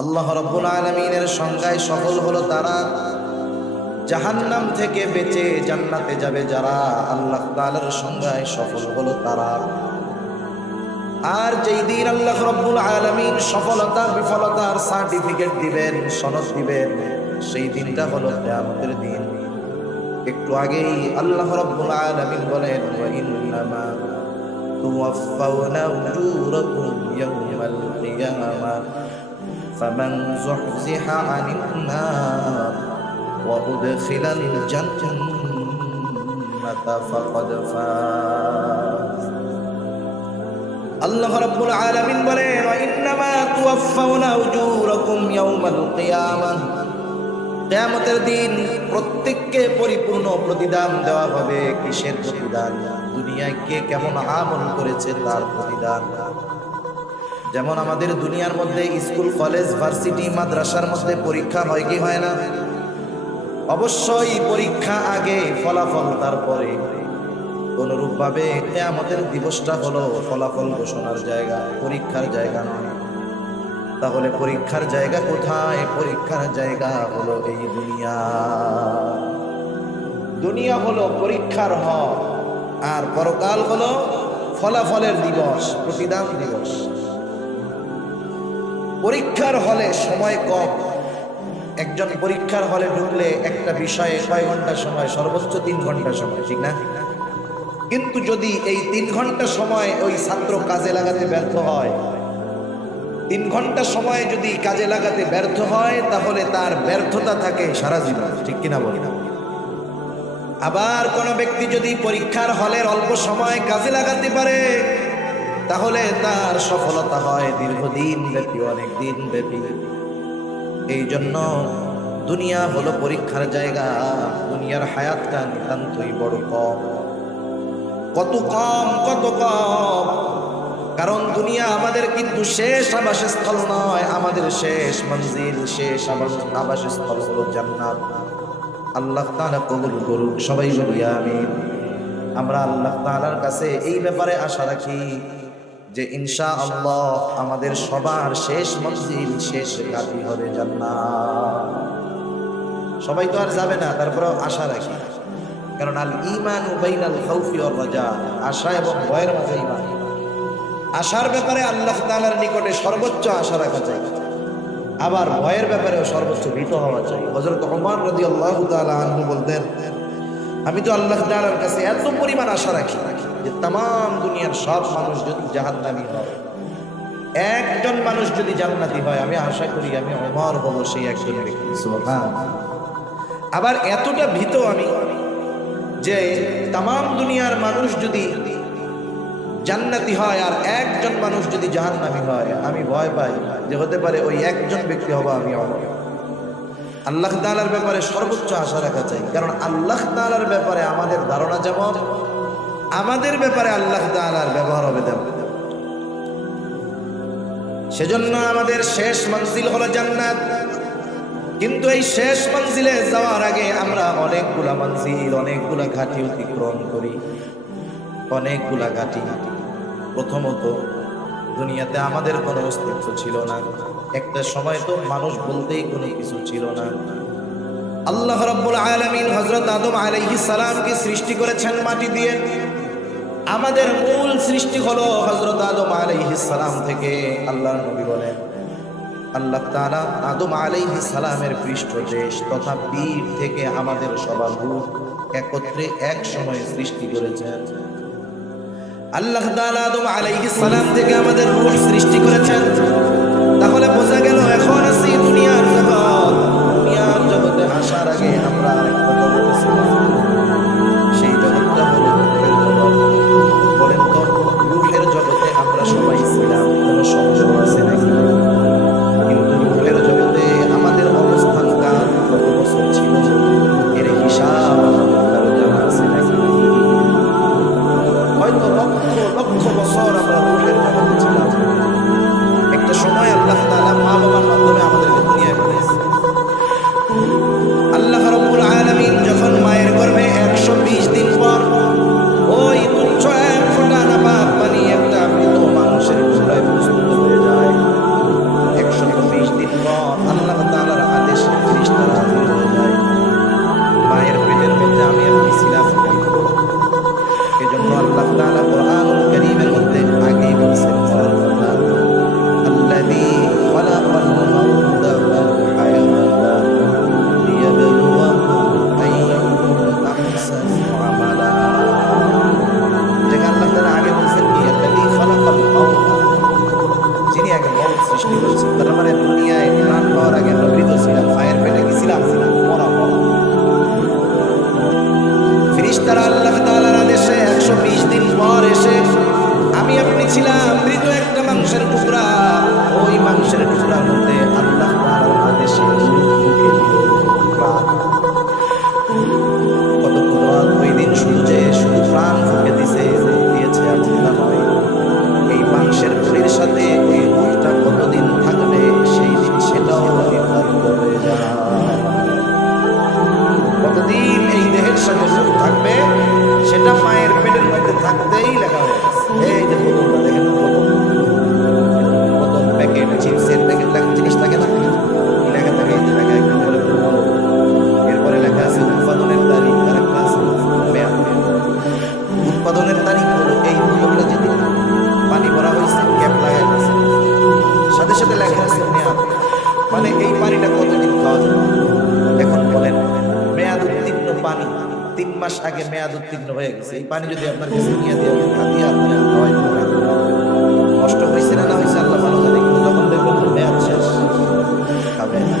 আল্লাহ রাব্বুল আলামিনের সংজ্ঞায় সফল হলো তারা, জাহান্নাম থেকে বেঁচে জান্নাতে যাবে যারা, আল্লাহ তাআলার সংজ্ঞায় সফল হলো তারা। আর যেই দিন আল্লাহ রাব্বুল আলামিন সফলতা বিফলতার সার্টিফিকেট দিবেন, সনদ দিবেন, সেই দিনটা হলো কিয়ামতের দিন। একটু আগেই আল্লাহ রাব্বুল আলামিন বলেন, ওয়া ইন্নামা তুওয়াফাউনা উজুরাকুম ইয়াওমাল কিয়ামাহ ফামান যুহজিহা আনিন নার ওয়া উদখিলাল জান্নাতা ফাকাদ ফাজ। আল্লাহ রাব্বুল আলামিন বলেন, ওয়া ইন্নামা তুওয়াফাউনা উজুরাকুম ইয়াওমাল কিয়ামাহ, কিয়ামতের দিন প্রত্যেককে পরিপূর্ণ প্রতিদান দেওয়া হবে। কিসের প্রতিদান? দুনিয়ায় কে কেমন আমল করেছে তার প্রতিদান। যেমন আমাদের দুনিয়ার মধ্যে স্কুল, কলেজ, ভার্সিটি, মাদ্রাসার মধ্যে পরীক্ষা হয় কি হয় না? অবশ্যই পরীক্ষা আগে, ফলাফল তারপরে। অনুরূপভাবে কিয়ামতের দিবসটা হলো ফলাফল ঘোষণার জায়গা, পরীক্ষার জায়গা নয়। তাহলে পরীক্ষার জায়গা কোথায়? পরীক্ষার জায়গা হলো এই দুনিয়া। দুনিয়া হলো পরীক্ষার হল, আর পরকাল হলো ফলাফলের দিবস, প্রতিদান দিবস। পরীক্ষার হলে সময় কম। একজন পরীক্ষার হলে ঢুকলে একটা বিষয়ে কয় ঘন্টা সময়? সর্বোচ্চ 3 ঘন্টা সময়, ঠিক না? কিন্তু যদি এই 3 ঘন্টা সময় ওই ছাত্র কাজে লাগাতে ব্যর্থ হয়, 3 ঘন্টা সময় যদি কাজে লাগাতে ব্যর্থ হয়, তাহলে তার ব্যর্থতা থাকে সারা জীবন, ঠিক কিনা বলি না? আবার কোনো ব্যক্তি যদি পরীক্ষার হলের অল্প সময় কাজে লাগাতে পারে, তাহলে তার সফলতা হয় দীর্ঘদিন ব্যাপী, অনেক দিন ব্যাপী। এই জন্য দুনিয়া হলো পরীক্ষার জায়গা। দুনিয়ার হায়াতটা নিতান্তই বড় কম। কত কম, কত কম! কারণ দুনিয়া আমাদের কিন্তু শেষ আবাসস্থল নয়, আমাদের শেষ মঞ্জিল, শেষ আবাসস্থল হলো জান্নাত। আল্লাহ তাআলা কবুল করুক, সবাই বলি আমিন। আমরা আল্লাহ তাআলার কাছে এই ব্যাপারে আশা রাখি যে ইনশাআল্লাহ আমাদের সবার শেষ মঞ্জিল, শেষ ঘাঁটি হবে জান্নাত। সবাই তো আর যাবে না, তারপরেও আশা রাখি। কারণ আল ঈমানু বাইনাল খাউফি ওয়ার রাজা, আশা এবং ভয়ের মাঝে ঈমান। আশার ব্যাপারে আল্লাহ তাআলার নিকটে সর্বোচ্চ আশা রাখা যায়, আবার ভয়ের ব্যাপারেও সর্বোচ্চ ভীত হওয়া চাই। হযরত ওমর রাদিয়াল্লাহু তাআলা আনহু বলতেন, আমি তো আল্লাহ তাআলার কাছে এত পরিমাণ আশা রাখি যে তামাম দুনিয়ার সব মানুষ যদি জাহান্নামী হয়, একজন মানুষ যদি জান্নাতি হয়, আমি আশা করি আমি ওমর হব সেই একজন ব্যক্তি। সুবহানাল্লাহ। আবার এতটা ভীত আমি যে তামাম দুনিয়ার মানুষ যদি জান্নাতি হয় আর একজন মানুষ যদি জাহান্নামী হয়, আমি ভয় পাই যে হতে পারে ওই একজন ব্যক্তি হব আমি ওমর। আল্লাহ তাআলার ব্যাপারে সর্বোচ্চ আশা রাখা চাই, কারণ আল্লাহ তাআলার ব্যাপারে আমাদের ধারণা যেমন, আমাদের ব্যাপারে আল্লাহ তাআলার ব্যবহার হবে তেমন। সেজন্য আমাদের শেষ মঞ্জিল হলো জান্নাত। কিন্তু এই শেষ মঞ্জিলে যাওয়ার আগে আমরা অনেকগুলা মঞ্জিল, অনেকগুলা ঘাঁটি অতিক্রম করি, অনেকগুলা ঘাঁটি। প্রথমত, দুনিয়াতে আমাদের কোনো অস্তিত্ব ছিল না। একটা সময় তো মানুষ বলতেই কোনো কিছু ছিল না। আল্লাহ রাব্বুল আলামিন হযরত আদম আলাইহিস সালামকে সৃষ্টি করেছেন মাটি দিয়ে। আমাদের মূল সৃষ্টি হলো হযরত আদম আলাইহিস সালাম থেকে। আল্লাহর নবী বলেন, আল্লাহ তাআলা আদম আলাইহিস সালামের পৃষ্ঠদেশ তথা পিঠ থেকে আমাদের সবার রূহ একত্রে এক সময় সৃষ্টি করেছেন। আল্লাহ তাআলা আদম আলাইহিস সালাম থেকে আমাদের রূহ সৃষ্টি করেছেন। তাহলে বোঝা গেল এখন আছি দুনিয়ার জগৎ। দুনিয়ার জগতে আসার আগে আমরা আরেকটা জগতে ছিলাম, সেই জগৎটা হলো রূহের জগৎ। বলেন তো, রূহের জগতে আমরা সবাই ছিলাম, কোনো সংশয় আছে নাকি? কিন্তু রূহের জগতে আমাদের অবস্থানটা কত বছর ছিল এর হিসাব আমাদের কারো জানা আছে নাকি? হয়তো লক্ষ লক্ষ বছর আমরা রূহের জগতে ছিলাম। একটা সময় তার মানে দুনিয়ায় প্রাণ পাওয়ার আগে আমরা মৃত ছিলাম, মায়ের পেটে গেছিলাম ফেরেশতারা আল্লাহ তাআলার আদেশে 120 দিন পর এসে আমি আপনি ছিলাম মৃত একটা মাংসের টুকরা। ওই মাংসের টুকরার মধ্যে আল্লাহ তাআলার আদেশে কত কুদরত ওই দিন শুধু যে শুধু প্রাণ ফুঁকে দিয়েছে আর তা নয়, এই মাংসের শরীরের সাথে এই রূহটা কতদিন থাকবে সেই দিন সেটাও নির্ধারিত হয়ে যায়। কতদিন এই দেহের সাথে রূহ থাকবে সেটা মায়ের পেটের মধ্যে থাকতেই লেখা হয়ে গেছে। এই যে বোতলটা দেখেন, বোতল প্যাকেট, চিপসের প্যাকেট লেখা জিনিস থাকে না, লেখা থাকে এই যে লেখা একটু করে এরপরে লেখা আছে উৎপাদনের তারিখ, আর একটা আছে মেয়াদ। উৎপাদনের তারিখ হলো এই বোতলটা যেদিন পানি ভরা হয়েছে ক্যাপ লাগাই আছে, সাথে সাথে লেখা আছে মেয়াদ, মানে এই পানিটা কতদিন খাওয়া যাবে। এখন বলেন মেয়াদ উত্তীর্ণ পানি 3 মাস আগে মেয়াদ উত্তীর্ণ হয়ে গেছে, এই পানি যদি আপনার কাছে নিয়ে দিয়ে আপনার খাওয়াই নষ্ট হয়েছে না হয়েছে আল্লাহ ভালো জানে, কিন্তু যখন দেখবেন মেয়াদ শেষ খাবে না।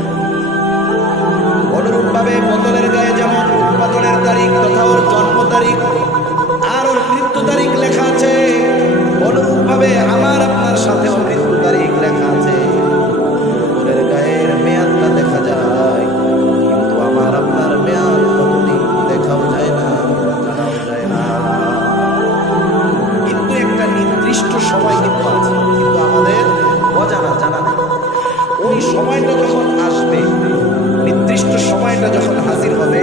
অনুরূপ ভাবে বোতলের গায়ে যেমন উৎপাদনের তারিখ তথা ওর জন্ম তারিখ আর ওর মৃত্যু তারিখ লেখা আছে, অনুরূপ ভাবে আমার আপনার সাথেও মৃত্যু তারিখ লেখা আছে। বোতলের গায়ের মেয়াদটা দেখা যায়, কিন্তু আমার আপনার মেয়াদ কতদিন দেখাও যায় না, জানাও যায় না। কিন্তু একটা নির্দিষ্ট সময় কিন্তু আছে, কিন্তু আমাদের অজানা, জানা নেই। ওই সময়টা যখন আসবে, নির্দিষ্ট সময়টা যখন হাজির হবে,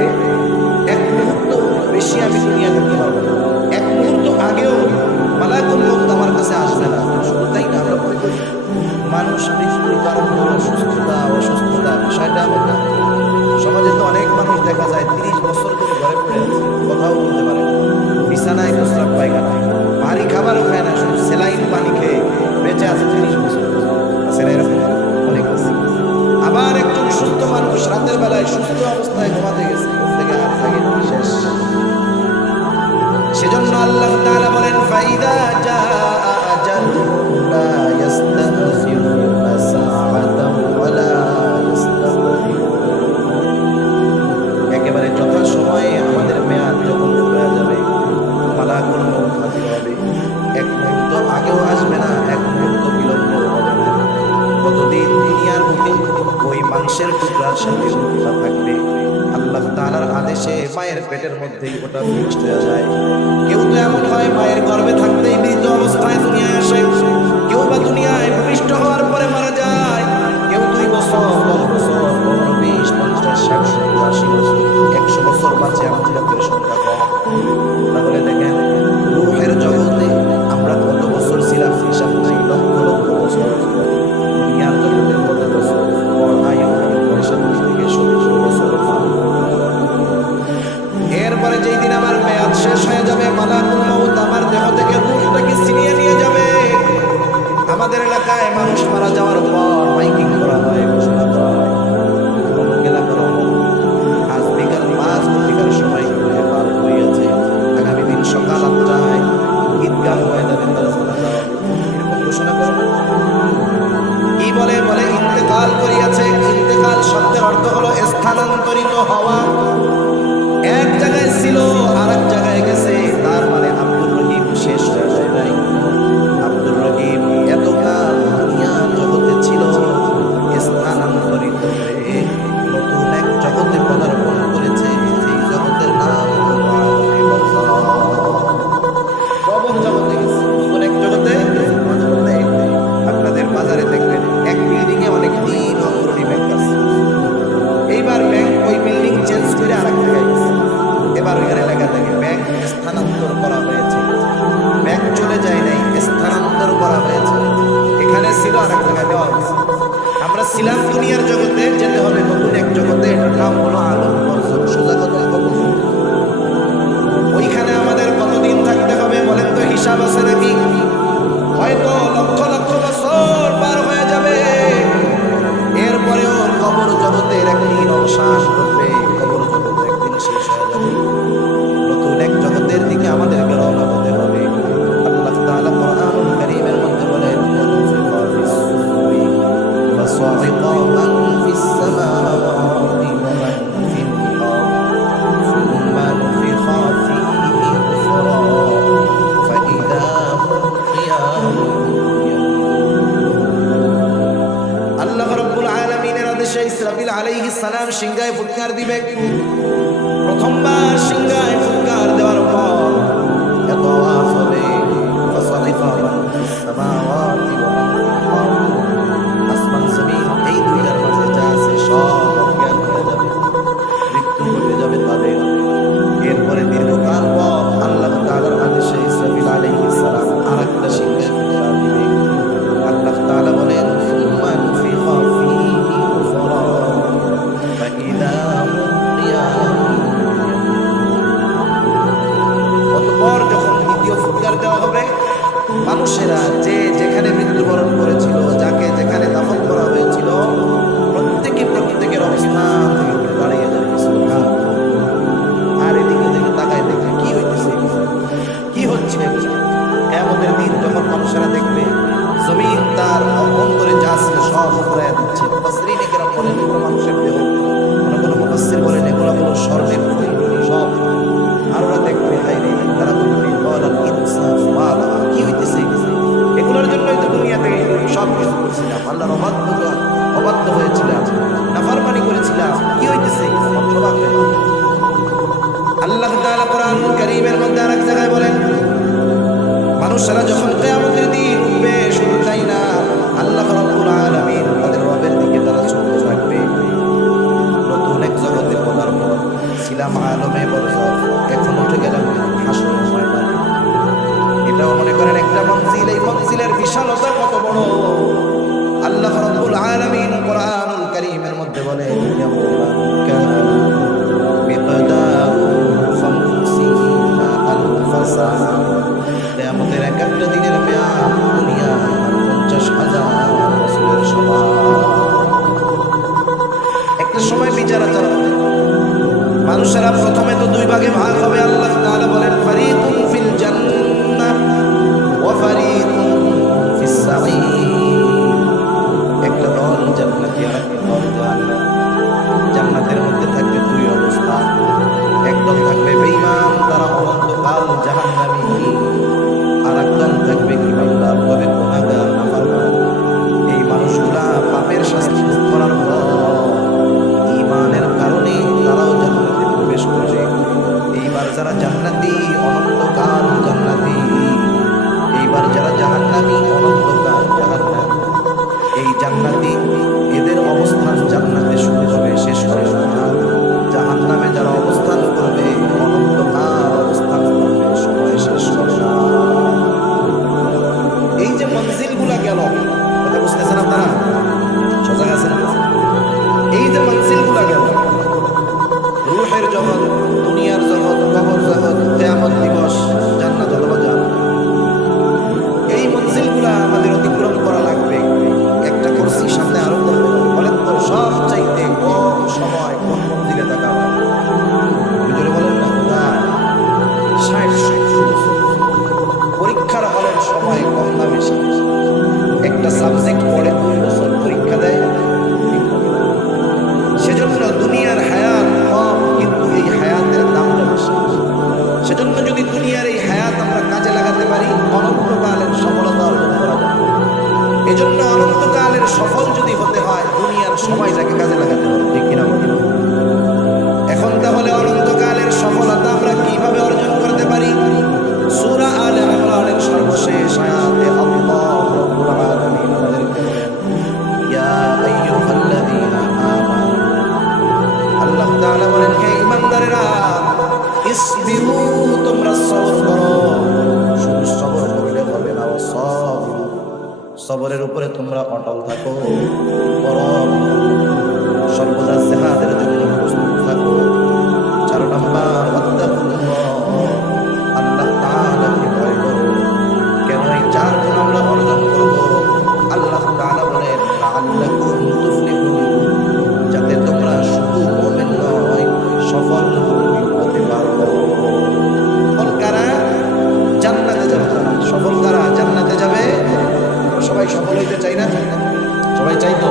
এক মুহূর্ত বেশি আমি দুনিয়া করতে পারবো না, এক মুহূর্ত আগেও মালাকুল মউত আমার কাছে আসবে না। শুধু তাই না, আমরা মনে করি মানুষ মৃত্যুর কারণ হলো সুস্থতা অসুস্থতা, বিষয়টা এমন না। সমাজে তো অনেক মানুষ দেখা যায় 30 বছর ধরে ঘরে পড়ে আছে, কথাও বলতে পারে না, বিছানায় প্রস্রাব পায়খানা, ভারী খাবারও খায় না, শুধু সেলাইন পানি খেয়ে বেঁচে আছে 30 বছর। আছে না এরকম অনেক আছে। আবার একজন সুস্থ মানুষ রাতের বেলায় সুস্থ অবস্থায় ঘুমাতে গেছে, থেকে আর থাকে শেষ। সেজন্য আল্লাহ তাআলা বলেন ফাইদা জাআ আজালুহুম লা ইস্তাগফিরুনা সাআতান ওয়া লা ইস্তাগফিরুন। একেবারে যথাসময়ে আমাদের মেয়াদ যখন হয়ে যাবে, মালাকুল মউত হাজির হবে, এক মুহূর্ত আগেও আসবে না, এক মুহূর্ত বিলম্ব হবে না। কতদিন দুনিয়ার বুকে ওই মাংসের টুকরার সাথে রূহটা থাকবে, আল্লাহ তাআলার আদেশে মায়ের পেটের মধ্যেই ওটা ফিক্সড হয়ে যায়। কেউ তো এমন হয় মায়ের গর্ভে থাকতেই মৃত অবস্থায় দুনিয়ায় আসে, কেউ বা দুনিয়ায় ভূমিষ্ঠ হওয়ার পরে মারা যায়, কেউ 2 বছর 10 বছর 15 20 50 60 70 80 বছর 100 বছর বাঁচে, আমাদের লোকের সংখ্যা কম। তাহলে দেখেন রূহের জগতে আমরা কত বছর ছিলাম হিসাব নাই, লক্ষ লক্ষ বছর। দুনিয়ার জগতের কত বছর পর আয়ু 65 থেকে 70 বছর। এরপরে যেই দিন আমার মেয়াদ শেষ হয়ে যাবে, মালাকুল মউত আমার দেহ থেকে রূহটাকে ছিনিয়ে নিয়ে যাবে। আমাদের এলাকায় মানুষ মারা যাওয়ার পর মাইকিং করা হয়, ঘোষণা করা হয়, অমুক এলাকার আজ বিকাল 5 ঘটিকার সময় পার হইয়াছে, আগামী দিন সকাল 8টায় ঈদগাহ ময়দানে তার জানাজা হবে, এরকম ঘোষণা করে না? কি বলে? বলে ইন্তেকাল করিয়াছে। ইন্তেকাল শব্দের অর্থ হলো স্থানান্তরিত হওয়া। এক জায়গায় ছিল আর এক জায়গায় গেছে, তার মানে আব্দুর রহিম শেষ হয়ে যায় নাই। আব্দুর রহিম এতকাল দুনিয়ার জগতে ছিল, স্থানান্তরিত হয়ে নতুন এক জগতে পদার্পণ করেছে। সেই জগতের নাম হলো আলামে বারযাখ। কবর জগতে গেছে, নতুন এক জগতে। আপনাদের বাজারে দেখবেন এক বিল্ডিং এ অনেক দিন অগ্রণী ব্যাংক আছে, এইবার ব্যাংক ওই বিল্ডিং চেঞ্জ করে আরেক জায়গায় গেছে। এবার ওইখানে লেখা থাকে ব্যাংক স্থানান্তর করা হয়েছে। ব্যাংক চলে যায় নাই, স্থানান্তর করা হয়েছে। এখানে ছিল আরেক জায়গায় দেওয়া হয়েছে। আমরা ছিলাম দুনিয়ার জগতে, যেতে হবে নতুন এক জগতে, এটার নাম হলো আলামে বারযাখ। সোজা কথায় কবর। ওইখানে আমাদের কতদিন থাকতে হবে বলেন তো? হিসাব আছে নাকি? হয়তো লক্ষ লক্ষ বছর পার হয়ে যাবে। এরপরেও কবর জগতের একদিন অবসান করবে, কবর জগৎ একদিন শেষ হয়ে যাবে। নতুন এক জগতের দিকে আমাদেরকে রওনা হতে হবে। আল্লাহ তাআলা কোরআনুল কারীমের মধ্যে বলেন এসে ইসরাফিল আলাইহিস সালাম সিংহায় ফুৎকার দিবে। প্রথমবার সিংহায় ফুৎকার দেওয়ার পর এত আওয়াজ হবে, ফাসারিফা মান ফিস সামাওয়াতি ওয়া মান ফিল আরদ, আসমান জমিন এই দুনিয়ার মাঝে যা আছে সব অজ্ঞান হয়ে যাবে, মৃত্যু ঘটে যাবে তাদের। এরপরে দীর্ঘকাল পর আল্লাহ তাআলার আদেশে ইসরাফিল আলাইহিস সালাম আরেকটা সিংহায় ফুৎকার দিবে। আল্লাহ তাআলা বলেন, সুম্মা নুফিখা ফীহি উখরা ফাইযা হুম কিয়ামুন। অতঃপর যখন দ্বিতীয় ফুৎকার দেওয়া হবে, মানুষেরা যে যেখানে মৃত্যুবরণ করেছিল, যাকে যেখানে দাফন করা হয়েছিল, প্রত্যেকের অবস্থান থেকে উঠে দাঁড়িয়ে যাবে। আর এদিকে দিকে তাকায় দেখবে কি হইতেছে, কি হচ্ছে। কিয়ামতের দিন যখন মানুষেরা দেখবে জমিন তার অন্তরে যা ছিল সব ঘুরাইয়া দিচ্ছে। মুফাসসিরিনে কেরাম বলেন এগুলো মানুষের দেহ, কোনো মুফাসসির বলেন এগুলো হলো স্বর্ণের সব। আর ওরা দেখবে হাইরে তারা বলবে বলাল ইনসাফ ওয়ালা, কি হইতেছে এগুলোর জন্যই তো দুনিয়াতে সব কিছু করছিলাম, আল্লাহর অবাধ্য হয়েছিলাম, নাফরমানি করেছিলাম, কি হইতেছে সব। আল্লাহ তাআলা কোরআনুল কারীমের মধ্যে আরেক জায়গায় বলেন, মানুষেরা যখন কিয়ামতের দিন উঠবে, শুধু তাই না, আল্লাহ রাব্বুল আলামিন তাদের রবের দিকে তারা ছুটতে থাকবে। নতুন এক জগতে পদার্পণ, ছিলাম আলমে বরজখ, এখন উঠে গেলাম হাসরের ময়দানে। এটাও মনে করেন একটা মঞ্জিল। এই মঞ্জিলের বিশালতা কত বড় আল্লাহ রাব্বুল আলামিন কোরআনুল কারীমের মধ্যে বলেন, কিয়ামতের এক একটা দিনের মেয়াদ দুনিয়া 50,000 বছরের সমান। একটা সময় বিচার আচার হবে, মানুষেরা প্রথমে তো দুই ভাগে ভাগ হবে। আল্লাহ তাআলা বলেন, ফারিকুন ফিল জান্নাহ ওয়া ফারিকুন ফিস সাঈর। একটা দল জান্নাতি আর একটা দল জাহান্নামী। জান্নাতের মধ্যে থাকবে দুই অবস্থা, একদল থাকবে বেঈমান, তারা অনন্তকাল জাহান্নামী। আর একদল থাকবে ঈমানদার, তবে গুনাহগার, নাফরমান। এই মানুষগুলা পাপের শাস্তি ভোগ করার পর ঈমানের কারণে তারাও জান্নাতে প্রবেশ করবে। এইবার যারা জান্নাতি অনন্তকাল জান্নাতি, এইবার যারা জাহান্নামী অনন্তকাল জাহান্নামী। এই জান্নাতি এদের অবস্থান জান্নাতে শুরু হবে, শেষ হবে না। জাহান্নামে যারা অবস্থান করবে অনন্তকাল অবস্থান করবে, সময় শেষ হবে না। এই যে মঞ্জিলগুলা গেল, কথা বুঝতেছেন আপনারা? সজাগ আছেন? এই যে মঞ্জিলগুলা গেল, রূহের জগৎ, দুনিয়ার জগৎ, কবর জগৎ, কিয়ামত দিবস, জান্নাত অথবা জাহান্নাম, এই মঞ্জিলগুলা আমাদের অতিক্রম করা লাগবে। একটা কুরসি সামনে আরো করবে, বলেন তো সব চাইতে কম সময় কোন মঞ্জিলে থাকা হয়? ভিতরে বলেন না, 60 পরীক্ষার হলের সময় কম না বেশি? একটা সাবজেক্ট পড়ে 2 বছর পরীক্ষা দেয়। সেজন্য দুনিয়ার হায়াত কম, কিন্তু এই হায়াতের দামটা বেশি। সেজন্য যদি দুনিয়ার এই হায়াত আমরা কাজে লাগাতে পারি, অনন্তকালের সফলতা অর্জন করা যায়। এজন্য অনন্তকালের সফল যদি হতে হয়, দুনিয়ার সময়টাকে কাজে লাগাতে হবে, ঠিক কিনা বলি? এখন তাহলে অনন্তকালের সফলতা আমরা কিভাবে অর্জন করতে পারি? সূরা আলে ইমরানের সর্বশেষ আয়াতে আল্লাহ রাব্বুল আলামিন আমাদেরকে বলেন, ইয়া আইয়ুহাল্লাযীনা আমানু, আল্লাহ তাআলা বলেন, হে ঈমানদারেরা, ইসবিরু, তোমরা সবর করো। শুধু সবর করলে হবে না, সবরের উপরে তোমরা অটল থাকো, বরং সর্বদা জিহাদের জন্য প্রস্তুত থাকো। 4 নম্বর, আল্লাহ তাআলাকে ভয় করো। কেন এই 4 গুণ আমরা অর্জন করব? আল্লাহ তাআলা বলেন, লাআল্লাকুম তুফলিহুন, যাতে তোমরা শুধু মুমিন নয়, সফল হতে পারো। কারা জান্নাতে যাবে? সফল কারা জান্নাতে যাবে? সবাই সফল হইতে চাই না? সবাই চাই তো?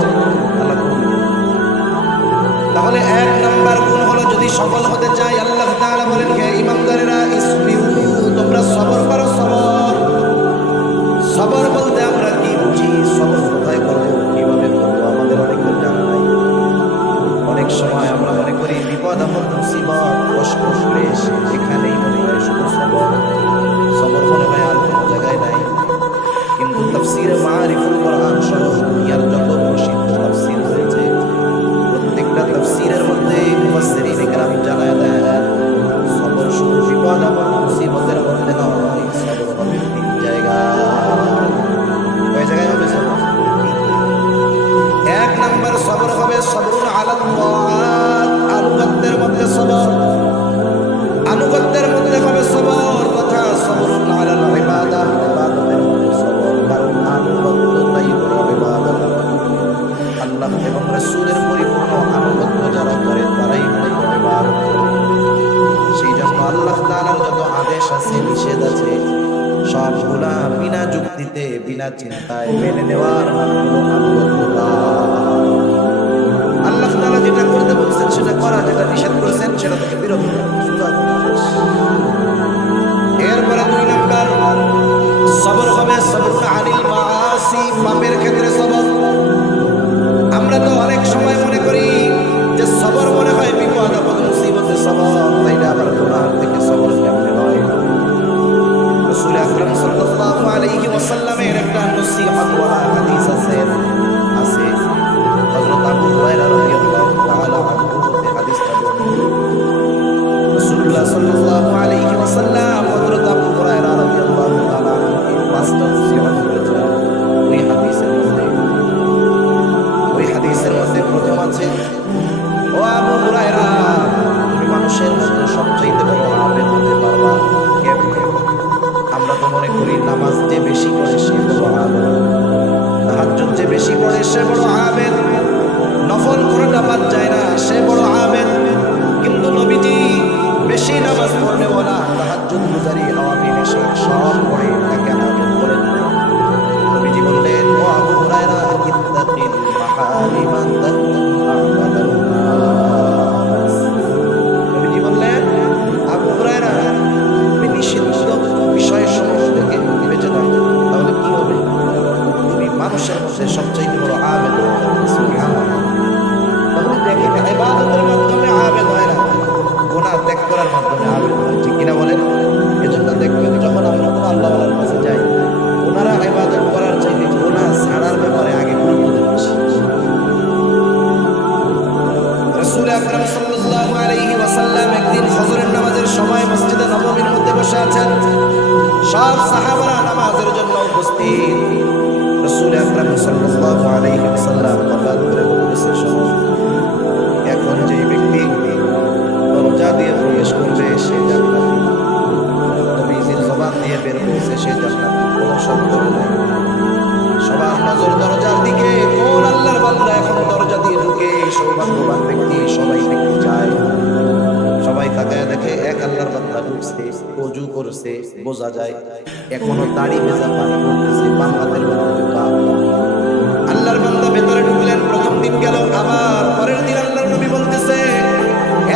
আল্লাহ এবং রাসূলের পরিপূর্ণ আনুগত্য যারা করে তারাই মূলত ইবাদত করে। সেই জন্য আল্লাহ তাআলার যত আদেশ আছে নিষেধ আছে সবগুলা বিনা যুক্তিতে বিনা চিন্তায় মেনে নেওয়ার নাম হলো আনুগত্যতা। আল্লাহ তাআলা যেটা করতে বলছেন সেটা করা, যেটা নিষেধ করেছেন সেটা থেকে বিরত থাকা। এরপরে 2 নাম্বার সবর হবে, সবরুন আনিল মাআসি, পাপের ক্ষেত্রে সবর। আমরা তো অনেক সময় মনে করি যে সবর মনে হয় বিপদ আপদ মুসিবতে সবর, তাইলে আবার গুনাহ থেকে সবর কেমনে হয়? রাসূল আকরাম সাল্লাল্লাহু আলাইহি ওয়াসাল্লামের একটা নসিহত ওয়ালা হাদিস আছে হযরত আবু হুরায়রা রাদিয়াল্লাহু তাআলা আনহু হতে হাদিসটা বর্ণিত। রাসূলুল্লাহ সাল্লাল্লাহু আলাইহি ওয়াসাল্লাম হযরত আবু হুরায়রা রাদিয়াল্লাহু তাআলা আনহুকে 5টা নসিহত করেছেন। ওই হাদিসের মধ্যে প্রথম আছে, ও আবু হুরায়রা, তুমি মানুষের মধ্যে সবচেয়ে বড় আবেদ হতে পারবা কেমনে? আমরা তো মনে করি নামাজ যে বেশি পড়ে সে বড় আবেদ, তাহাজ্জুদ যে বেশি পড়ে সে বড় আবেদ, নফল কোনটা বাদ যায় না সে বড় আবেদ। কিন্তু নবীজি বেশি নামাজ পড়বে বলা, তাহাজ্জুদ গুজারি আওয়ামী নেশা সব পড়ে তাকে আবেদ বলেন না। নবীজি বললেন, ও আবু হুরায়রা, ইত্তাকিল মাহারিমা তাকুন আ'বাদান নাস। নবীজি বললেন, আবু হুরায়রা, তুমি নিষিদ্ধ বিষয়সমূহ থেকে বেঁচে থাকো, তাহলে কি হবে? তুমি মানুষের মধ্যে সবচেয়ে বড় আবেদ হয়ে যাবে। সুবহানাল্লাহ। তাহলে দেখেন, ইবাদতের মাধ্যমে আবেদ হয় না, গুনাহ ত্যাগ করার মাধ্যমে আবেদ হয়। ঠিক কিনা বলেন? এজন্য দেখবেন যখন আমরা কোনো আল্লাহওয়ালার কাছে যাই, ওনারা ইবাদত করার চাইতে গুনাহ ছাড়ার ব্যাপারে আগে গুরুত্ব দেন বেশি। রাসূল আকরাম সাল্লাল্লাহু আলাইহি ওয়াসাল্লাম একদিন ফজরের নামাজের সময় মসজিদে নববীর মধ্যে বসে আছেন, সব সাহাবারা নামাজের জন্য উপস্থিত। রাসূল আকরাম সাল্লাল্লাহু আলাইহি ওয়াসাল্লাম হঠাৎ করে বলতেছে, শোনো, এখন যে ব্যক্তি দরজা দিয়ে প্রবেশ করবে সে জান্নাতি, নবীজির জবান দিয়ে বের হয়েছে সে জান্নাতি, কোনো সন্দেহ নাই। সবার নজর দরজার দিকে, কোন আল্লাহর বান্দা এখন দরজা দিয়ে ঢুকে? সৌভাগ্যবান ব্যক্তি। সবাই দেখতে চায়, সবাই তাকায় দেখে এক আল্লাহর বান্দা ঢুকছে, ওযু করছে, বোঝা যায় এখনো দাড়ি ভেজা পানি পড়তেছে, বাম হাতের মধ্যে জুতা। আল্লাহর বান্দা ভেতরে ঢুকলেন, প্রথম দিন গেল, আবার পরের দিন আল্লাহর নবী বলতেছে,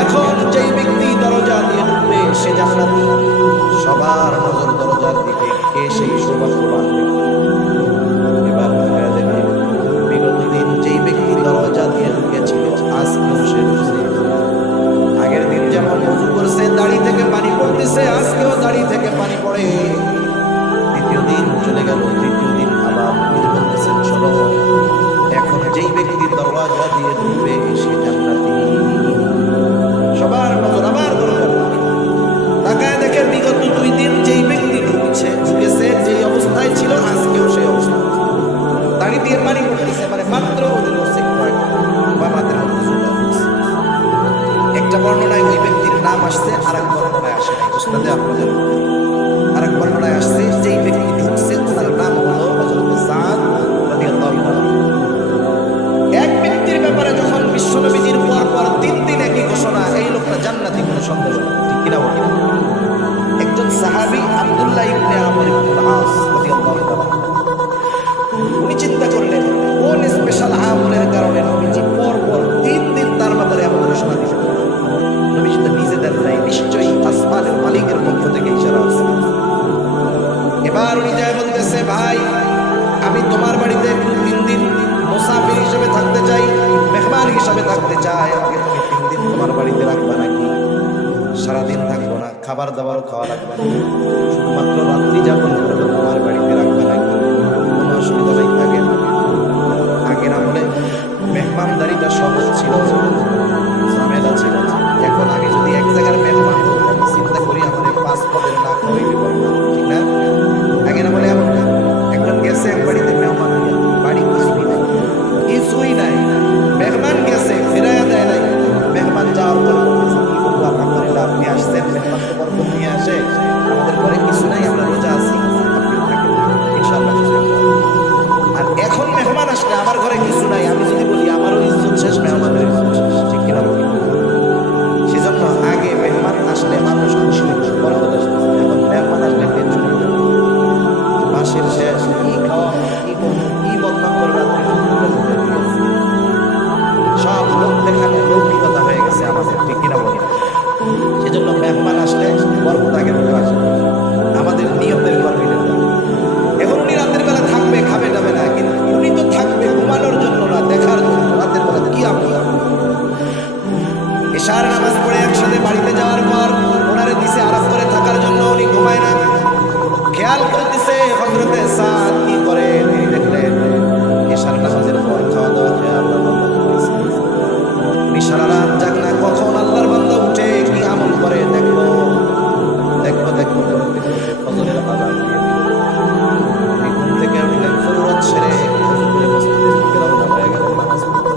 এখন যেই ব্যক্তি দরজা দিয়ে ঢুকবে সে জান্নাতি। সবার নজর দরজার দিকে, কে সেই সৌভাগ্যবান ব্যক্তি? এবার তাকায় দেখে বিগত দিন যেই ব্যক্তি দরজা দিয়ে ঢুকেছিল আজকেও সে ঢুকছে। আগের দিন যেমন ওযু করছে, দাড়ি থেকে পানি পড়তেছে, আজকেও দাড়ি থেকে পানি পড়ে। দ্বিতীয় দিন চলে গেল, তৃতীয় দিন আবার নবী বলতেছেন, শোনো, এখন যেই ব্যক্তি দরজা দিয়ে ঢুকবে সে জান্নাতি। সবার নজর আবার দরজার দিকে, তাকায় দেখে বিগত 2 দিন যেই ব্যক্তি ঢুকেছে যেই অবস্থায় ছিল আজকেও সেই অবস্থা। দাড়ি দিয়ে পানি পড়তেছে, মানে মাত্র ওযু করছে, বা মাথার মধ্যে জুতা দিচ্ছে। একটা বর্ণনায় ওই ব্যক্তির নাম আসছে, আরেক বর্ণনায় আসে নাই। ওস্তাদে আপনাদের আরেক বর্ণনায় আসছে যেই ব্যক্তি ঢুকছে তার নাম হলো হযরত সাদ রাদিয়াল্লাহু তাআলা। এক ব্যক্তির ব্যাপারে যখন বিশ্বনবীজির পর 3 দিন একই ঘোষণা, এই লোকটা জান্নাতি, কোনো সন্দেহ নেই। ঠিক কিনা বলেন? একজন সাহাবী আব্দুল্লাহ ইবনে আমর ইবনে আস রাদিয়াল্লাহু তাআলা, উনি চিন্তা করলেন কোন স্পেশাল আমলের কারণে নবীজি পর 3 দিন তার ব্যাপারে এমন ঘোষণা দিলেন। নবীজি তো নিজে দেন নাই, নিশ্চয়ই আসমানের মালিকের পক্ষ থেকে ইশারা আছে। এবার উনি যায় বলতেছে, ভাই, আমি তোমার বাড়িতে 3 দিন মুসাফির হিসেবে থাকতে চাই, মেহমান হিসেবে থাকতে চাই। আমাকে তুমি 3 দিন তোমার বাড়িতে রাখবা নাকি? সারাদিন থাকবো না, খাবার দাবারও খাওয়া লাগবে না, শুধুমাত্র রাত্রি যাপন করবো, তোমার বাড়িতে রাখবা নাকি? কোনো অসুবিধা নেই, থাকে না। আগে না বলে মেহমানদারিটা সহজ ছিল, ঝামেলা ছিল। এখন আমি যদি এক জায়গার মেহমান চিন্তা করি, আমাদের 5 পদের না খাওয়াইতে পারবো, ঠিক না? আগে না বলে এমন একজন গেছে এক বাড়িতে মেহমান, বাড়ি কিছুই নাই, মেহমান গেছে ফিরাইয়া দেয় নাই। মেহমান যাওয়ার পর কি বলবো, আলহামদুলিল্লাহ আপনি আসছেন, মেহমান তো বরকত নিয়ে আসে, আমাদের ঘরে কিছু নাই, আমরা রোজা আছি, আপনিও থাকেন ইনশাআল্লাহ। আর এখন মেহমান আসলে আমার ঘরে কিছু নাই, আমি যদি বলি সব লোক দেখানো লৌকিকতা হয়ে গেছে আমাদের, ঠিক কিনা বলি? সেজন্য মেহমান আসলে বরকত আগে বলে আসে, আমাদের নিয়তের গর্বিত। এখন উনি রাতের বেলা থাকবে, খাবে যাবে না, কিন্তু উনি তো থাকবে ঘুমানোর জন্য না, দেখার জন্য। রাতের বেলা কি আপনি এশার নামাজ পড়ে একসাথে বাড়িতে যাওয়ার পর ওনারে দিছে আরাম করে থাকার জন্য, উনি ঘুমায় না, খেয়াল করতেছে হযরতে সাদ কি করে। তিনি দেখলেন এশার নামাজের পর খাওয়া দাওয়া খেয়ে আল্লাহর বান্দা ঘুমাইছে। উনি সারা রাত জাগনা, কখন আল্লাহর বান্দা উঠে কি আমল করে দেখবো দেখবো দেখবো। ফজরের আযান দিয়ে দিল, উনি ঘুম থেকে উঠলেন, ফজর ছেড়ে ফজরের মসজিদের দিকে রওনা হয়ে গেলেন নামাজ পড়তে।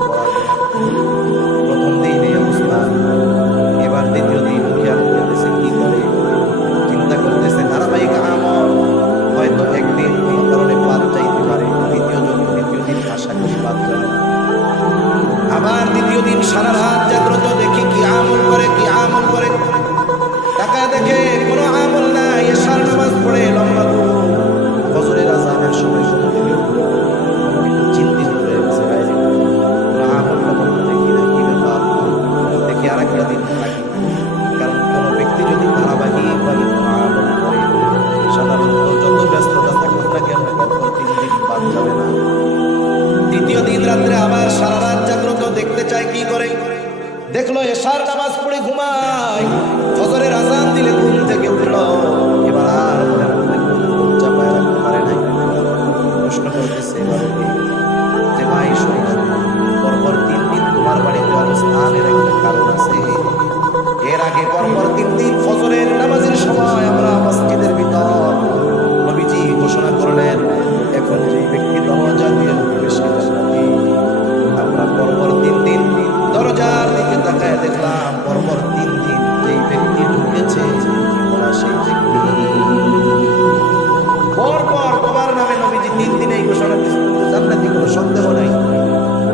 প্রথম দিন এই অবস্থা, এবার দ্বিতীয় দিন খেয়াল করতেছে কি করে, চিন্তা করতেছে ধারাবাহিক আমল, হয়তো একদিন কোনো কারণে বাদ যাইতে পারে, দ্বিতীয় দিন আশা করি বাদ যাবে না। আবার দ্বিতীয় দিন সারা রাত জাগ্রত, দেখি কি আমল করে কি আমল করে, টাকা দেখে কোনো আমল নাই। এশার নামাজ পড়ে লম্বা ঘুম, ফজরের আযানের সময় ঘুম থেকে উঠলো, একটু চিন্তিত হয়ে গেছে, বাইরে কোনো আমল টামল দেখি না, কি ব্যাপার, দেখি আর একটা দিন থাকি। কারণ কোনো ব্যক্তি যদি ধারাবাহিকভাবে কোনো আমল করে, সাধারণত যত ব্যস্ততা থাকুক না কেন, পরপর 3 দিন বাদ যাবে না। দ্বিতীয় দিন রাত্রে আবার সারা রাত জাগ্রত, দেখতে চায় কি করে, দেখলো এশার নামাজ পড়ে ঘুমায়, ফজরের আযান দিলে ঘুম থেকে উঠলো। এবার আর মনের মধ্যে ঘুম চাপায় রাখতে পারে নাই, প্রশ্ন করতেছে এবার যে ভাই শোনো, পরপর 3 দিন তোমার বাড়িতে অবস্থানের একটা কারণ আছে। এর আগে পরপর 3 দিন ফজরের নামাজের সময় আমরা মসজিদের ভিতর নবীজি ঘোষণা করলেন, এখন যে ব্যক্তি দরজা দিয়ে ঢুকবে সে জান্নাতি। আমরা পরপর 3 দিন দরজার দিকে তাকায় দেখলাম, পরপর 3 দিন যেই ব্যক্তি ঢুকেছে ওরা সেই ব্যক্তি। পরপর তোমার নামে নবীজি 3 দিন এই ঘোষণা দিয়েছেন, জান্নাতি, কোনো সন্দেহ নাই।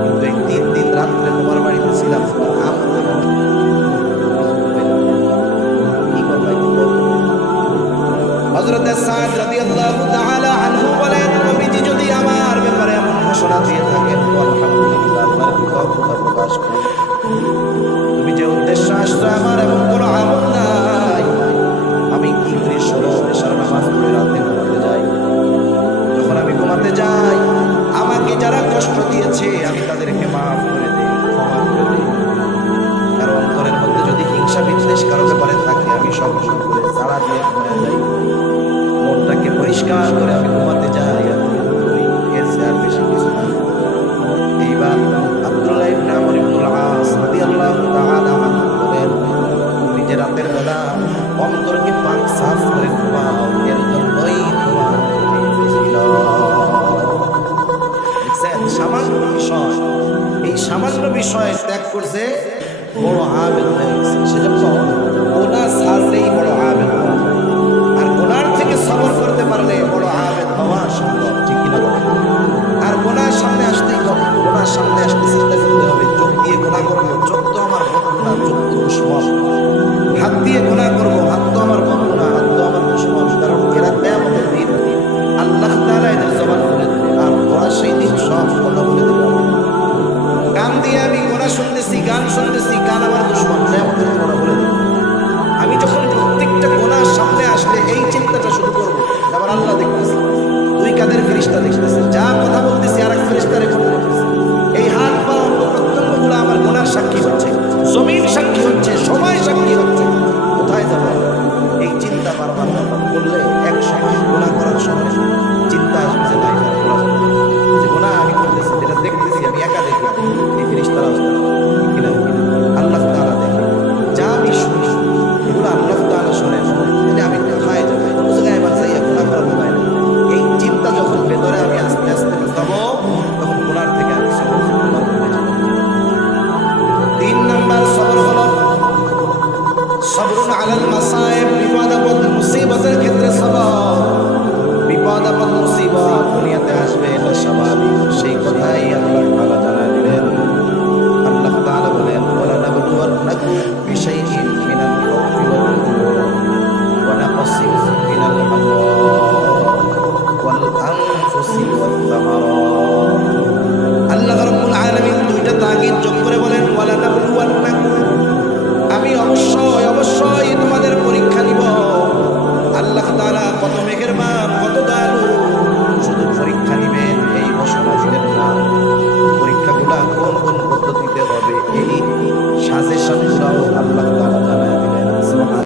কিন্তু এই 3 দিন রাত্রে তোমার বাড়িতে ছিলাম, হযরত সাদ রাদিয়াল্লাহু তাআলা আনহু বলেন, নবীজি যদি আমার ব্যাপারে এমন ঘোষণা দিয়ে থাকেন তো আলহামদুলিল্লাহ, আল্লাহর কৃতজ্ঞতা প্রকাশ করি। তুমি যে উদ্দেশ্য আসছো, আমার এমন কোনো আমল নাই। আমি কি করি শোনো, এশার নামাজ পড়ে রাতে ঘুমাতে যাই। যখন আমি ঘুমাতে যাই, আমাকে যারা কষ্ট দিয়েছে আমি তাদেরকে মাফ করে দিই, ক্ষমা করে দিই। কারণ অন্তরের মধ্যে যদি হিংসা বিদ্বেষ কারো ব্যাপারে থাকে, আমি সব করে তাড়া দিয়ে ঘুমিয়ে যাই। মনটাকে পরিষ্কার করে আমি ঘুমাতে যাই, এর চেয়ে আর বেশি কিছু না। এইবার আব্দুল্লাহ ইবনে আমর ইবনুল আস রাদিয়াল্লাহু তাআলা আনহু বলেন, তুমি যে রাতের বেলা অন্তরকে পাক সাফ করে ঘুমাও, এর জন্যই তোমার সামান্য বিষয়, এই সামান্য বিষয় ত্যাগ করছে, বড় আবেদ হয়ে গেছে। সেজন্য গোনা ছাড়লেই বড় আবেদ হওয়া যায়, আর গোনার থেকে সবর করতে পারলে বড় আবেদ হওয়া সম্ভব, ঠিক কিনা বলেন? আর গোনার সামনে আসতেই হবে, গোনার সামনে আসতেছি